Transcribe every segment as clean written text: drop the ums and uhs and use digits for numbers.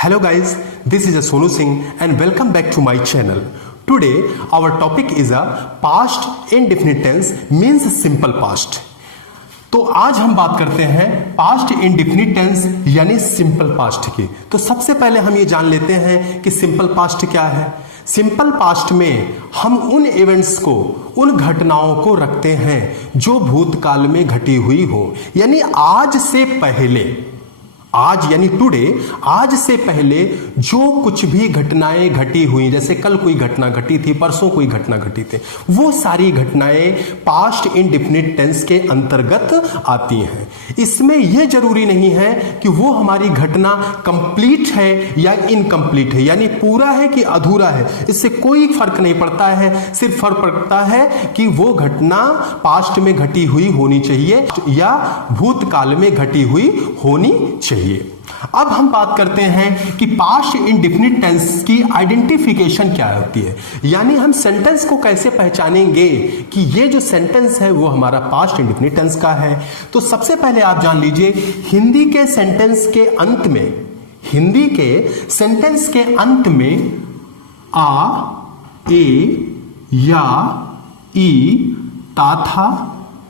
Hello guys, this is Sonu Singh and welcome back to my channel. Today our topic is a past indefinite tense means simple past. तो आज हम बात करते हैं past indefinite tense यानी simple past की। तो सबसे पहले हम ये जान लेते हैं कि सिंपल पास्ट क्या है। सिंपल पास्ट में हम उन इवेंट्स को, उन घटनाओं को रखते हैं जो भूतकाल में घटी हुई हो, यानी आज से पहले, आज यानी टुडे, आज से पहले जो कुछ भी घटनाएं घटी हुई, जैसे कल कोई घटना घटी थी, परसों कोई घटना घटी थी, वो सारी घटनाएं पास्ट इंडिफिनिट टेंस के अंतर्गत आती हैं। इसमें यह जरूरी नहीं है कि वो हमारी घटना कंप्लीट है या इनकम्प्लीट है, यानी पूरा है कि अधूरा है, इससे कोई फर्क नहीं पड़ता है। सिर्फ फर्क पड़ता है कि वो घटना पास्ट में घटी हुई होनी चाहिए या भूतकाल में घटी हुई होनी चाहिए। अब हम बात करते हैं कि पास्ट इंडिफिनिट टेंस की आइडेंटिफिकेशन क्या होती है, यानी हम सेंटेंस को कैसे पहचानेंगे कि ये जो सेंटेंस है वो हमारा पास्ट इंडिफिनिट टेंस का है। तो सबसे पहले आप जान लीजिए, हिंदी के सेंटेंस के अंत में, हिंदी के सेंटेंस के अंत में आ, ए, या, ई, ता, था,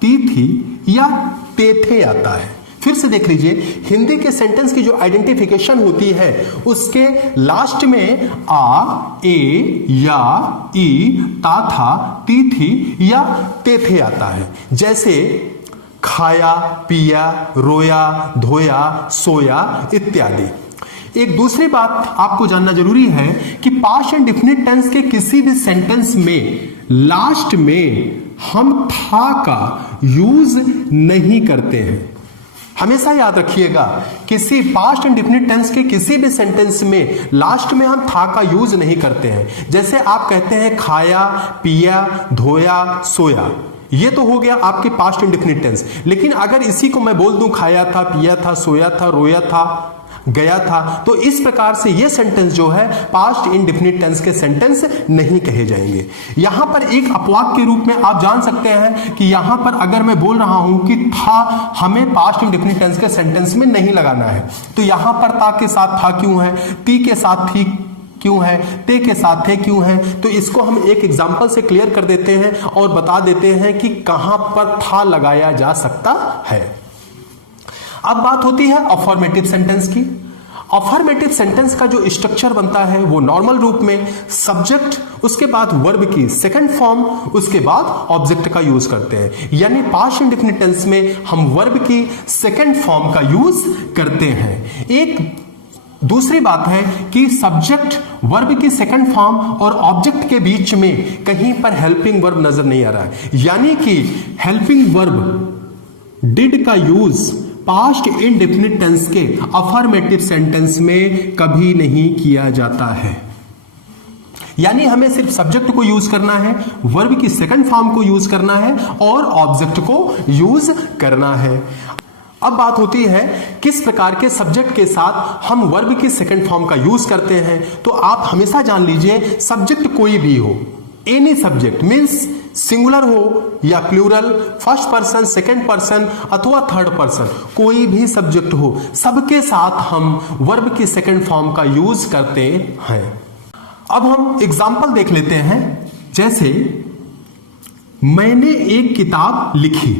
ती, थी या ते, थे आता है। फिर से देख लीजिए, हिंदी के सेंटेंस की जो आइडेंटिफिकेशन होती है उसके लास्ट में आ, ए, या, ई, ता, था, ती, थी या ते, थे आता है। जैसे खाया, पिया, रोया, धोया, सोया इत्यादि। एक दूसरी बात आपको जानना जरूरी है कि पास्ट इंडिफिनिट टेंस के किसी भी सेंटेंस में लास्ट में हम था का यूज नहीं करते हैं। हमेशा याद रखिएगा, किसी पास्ट इंडिफिनिट टेंस के किसी भी सेंटेंस में लास्ट में हम था का यूज नहीं करते हैं। जैसे आप कहते हैं खाया, पिया, धोया, सोया, ये तो हो गया आपके पास्ट इंडिफिनिट टेंस। लेकिन अगर इसी को मैं बोल दूं खाया था, पिया था, सोया था, रोया था, गया था, तो इस प्रकार से ये सेंटेंस जो है पास्ट इंडिफिनिट टेंस के सेंटेंस नहीं कहे जाएंगे। यहां पर एक अपवाद के रूप में आप जान सकते हैं कि यहां पर अगर मैं बोल रहा हूं कि था हमें पास्ट इंडिफिनिट टेंस के सेंटेंस में नहीं लगाना है, तो यहां पर ता के साथ था क्यों है, ती के साथ थी क्यों है, ते के साथ थे क्यों है, तो इसको हम एक एग्जांपल से क्लियर कर देते हैं और बता देते हैं कि कहां पर था लगाया जा सकता है। अब बात होती है अफर्मेटिव सेंटेंस की। अफर्मेटिव सेंटेंस का जो स्ट्रक्चर बनता है वो नॉर्मल रूप में सब्जेक्ट, उसके बाद वर्ब की सेकंड फॉर्म, उसके बाद ऑब्जेक्ट का यूज करते हैं। यानी पास्ट इंडिफिनिट टेंस में हम वर्ब की सेकंड फॉर्म का यूज करते हैं। एक दूसरी बात है कि सब्जेक्ट, वर्ब की सेकंड फॉर्म और ऑब्जेक्ट के बीच में कहीं पर हेल्पिंग वर्ब नजर नहीं आ रहा है, यानी कि हेल्पिंग वर्ब डिड का यूज पास्ट इंडेफिनिट टेंस के अफर्मेटिव सेंटेंस में कभी नहीं किया जाता है। यानी हमें सिर्फ सब्जेक्ट को यूज करना है, वर्ब की सेकंड फॉर्म को यूज करना है और ऑब्जेक्ट को यूज करना है। अब बात होती है किस प्रकार के सब्जेक्ट के साथ हम वर्ब की सेकंड फॉर्म का यूज करते हैं। तो आप हमेशा जान लीजिए, सब्जेक्ट कोई भी हो, एनी सब्जेक्ट मीन्स सिंगुलर हो या plural, first person, second person अथवा थर्ड पर्सन, कोई भी सब्जेक्ट हो, सबके साथ हम वर्ब की सेकंड फॉर्म का यूज करते हैं। अब हम एग्जाम्पल देख लेते हैं। जैसे मैंने एक किताब लिखी,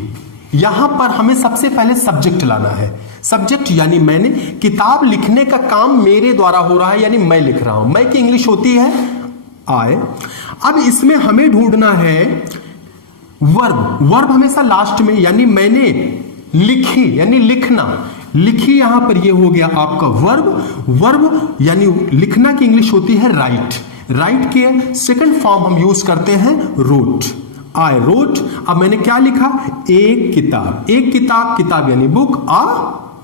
यहां पर हमें सबसे पहले सब्जेक्ट लाना है। सब्जेक्ट यानी मैंने, किताब लिखने का काम मेरे द्वारा हो रहा है, यानी मैं लिख रहा हूं। मैं की इंग्लिश होती है आई। अब इसमें हमें ढूंढना है वर्ब। वर्ब हमेशा लास्ट में, यानी मैंने लिखी यानी लिखना, लिखी यहां पर ये हो गया आपका वर्ब। वर्ब यानी लिखना की इंग्लिश होती है राइट। राइट के सेकंड फॉर्म हम यूज करते हैं रोट। I wrote. अब मैंने क्या लिखा, एक किताब। एक किताब, किताब यानी बुक, आ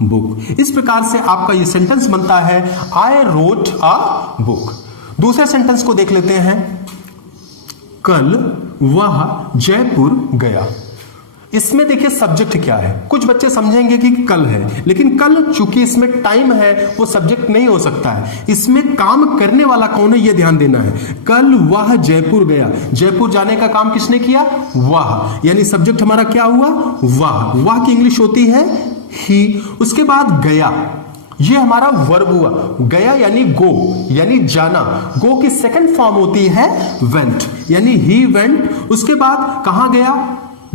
बुक। इस प्रकार से आपका ये सेंटेंस बनता है आई रोट अ बुक। दूसरे सेंटेंस को देख लेते हैं। कल वह जयपुर गया। इसमें देखिए सब्जेक्ट क्या है, कुछ बच्चे समझेंगे कि कल है, लेकिन कल चूंकि इसमें टाइम है वो सब्जेक्ट नहीं हो सकता है। इसमें काम करने वाला कौन है ये ध्यान देना है। कल वह जयपुर गया, जयपुर जाने का काम किसने किया, वह, यानी सब्जेक्ट हमारा क्या हुआ, वह। वह की इंग्लिश होती है ही। उसके बाद गया, ये हमारा वर्ब हुआ। गया यानी गो, यानी जाना। गो की सेकंड फॉर्म होती है वेंट, यानी ही वेंट। उसके बाद कहां गया?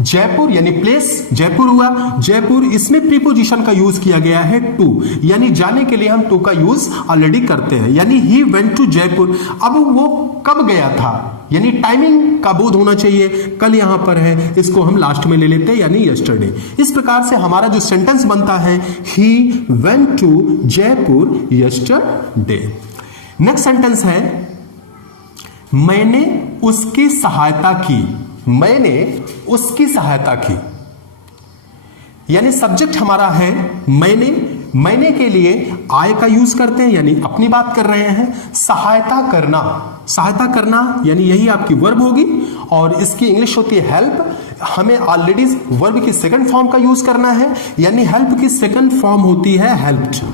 जयपुर, यानी प्लेस, जयपुर हुआ। जयपुर, इसमें प्रीपोजिशन का यूज किया गया है टू, यानी जाने के लिए हम टू का यूज ऑलरेडी करते हैं, यानी ही वेंट टू जयपुर। अब वो कब गया था, यानी टाइमिंग का बोध होना चाहिए। कल यहां पर है, इसको हम लास्ट में ले लेते हैं, यानी यस्टरडे। इस प्रकार से हमारा जो सेंटेंस बनता है, he went to Jaipur yesterday. Next sentence है, मैंने उसकी सहायता की। मैंने उसकी सहायता की, यानी सब्जेक्ट हमारा है मैंने। मैंने के लिए आई का यूज करते हैं, यानी अपनी बात कर रहे हैं। सहायता करना, सहायता करना यानी यही आपकी वर्ब होगी, और इसकी इंग्लिश होती है हेल्प। हमें ऑलरेडी वर्ब की सेकंड फॉर्म का यूज करना है, यानी हेल्प की सेकंड फॉर्म होती है हेल्प्ड।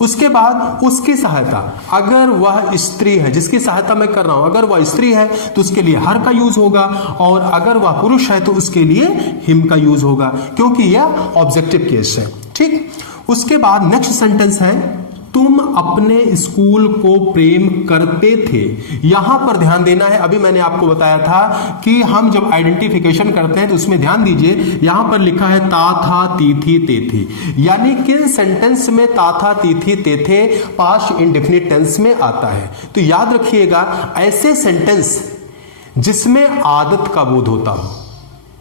उसके बाद उसकी सहायता, अगर वह स्त्री है जिसकी सहायता मैं कर रहा हूं, अगर वह स्त्री है तो उसके लिए हर का यूज होगा, और अगर वह पुरुष है तो उसके लिए हिम का यूज होगा, क्योंकि यह ऑब्जेक्टिव केस है। ठीक। उसके बाद नेक्स्ट सेंटेंस है, तुम अपने स्कूल को प्रेम करते थे। यहां पर ध्यान देना है, अभी मैंने आपको बताया था कि हम जब आइडेंटिफिकेशन करते हैं तो उसमें ध्यान दीजिए, यहां पर लिखा है ता था ती थी ते थी, यानी किन सेंटेंस में ता था ती थी ते थे पास्ट इंडेफिनिट टेंस में आता है। तो याद रखिएगा, ऐसे सेंटेंस जिसमें आदत का बोध होता हो,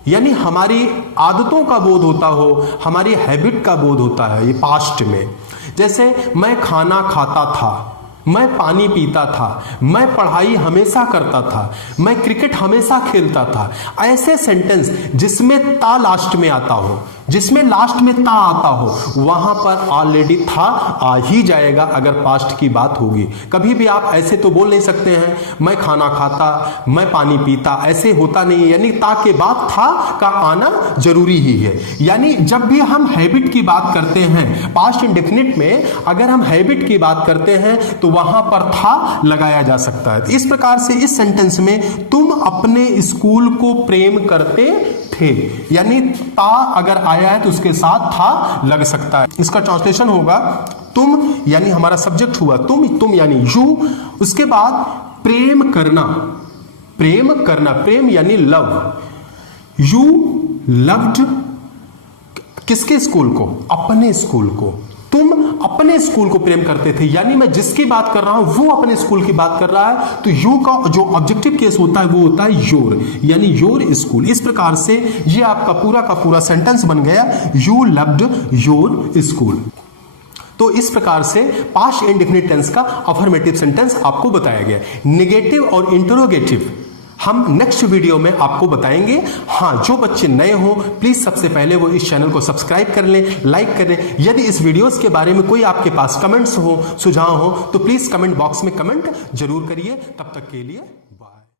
यानी हमारी आदतों का बोध होता हो, हमारी हैबिट का बोध होता है, ये पास्ट में। जैसे मैं खाना खाता था, मैं पानी पीता था, मैं पढ़ाई हमेशा करता था, मैं क्रिकेट हमेशा खेलता था। ऐसे सेंटेंस जिसमें ता लास्ट में आता हो, जिसमें लास्ट में ता आता हो, वहां पर ऑलरेडी था आ ही जाएगा अगर पास्ट की बात होगी। कभी भी आप ऐसे तो बोल नहीं सकते हैं मैं खाना खाता, मैं पानी पीता, ऐसे होता नहीं है, यानी ता के बाद था का आना जरूरी ही है। यानी जब भी हम हैबिट की बात करते हैं पास्ट इंडेफिनिट में, अगर हम हैबिट की बात करते हैं तो वहां पर था लगाया जा सकता है। तो इस प्रकार से इस सेंटेंस में तुम अपने स्कूल को प्रेम करते थे, यानी ता अगर आया है तो उसके साथ था लग सकता है। इसका ट्रांसलेशन होगा तुम, यानी हमारा सब्जेक्ट हुआ तुम यानी यू। उसके बाद प्रेम करना, प्रेम करना, प्रेम यानी लव। यू लव्ड किसके स्कूल को? अपने स्कूल को। तुम अपने स्कूल को प्रेम करते थे, यानी मैं जिसकी बात कर रहा हूं वो अपने स्कूल की बात कर रहा है, तो यू का जो ऑब्जेक्टिव केस होता है वो होता है योर, यानी योर स्कूल। इस प्रकार से ये आपका पूरा का पूरा सेंटेंस बन गया, यू लव्ड योर स्कूल। तो इस प्रकार से पास्ट इंडेफिनिट टेंस का अफर्मेटिव सेंटेंस आपको बताया गया। नेगेटिव और इंटरोगेटिव हम नेक्स्ट वीडियो में आपको बताएंगे। हाँ, जो बच्चे नए हो प्लीज सबसे पहले वो इस चैनल को सब्सक्राइब कर लें, लाइक कर लें। यदि इस वीडियोस के बारे में कोई आपके पास कमेंट्स हो, सुझाव हो, तो प्लीज कमेंट बॉक्स में कमेंट जरूर करिए। तब तक के लिए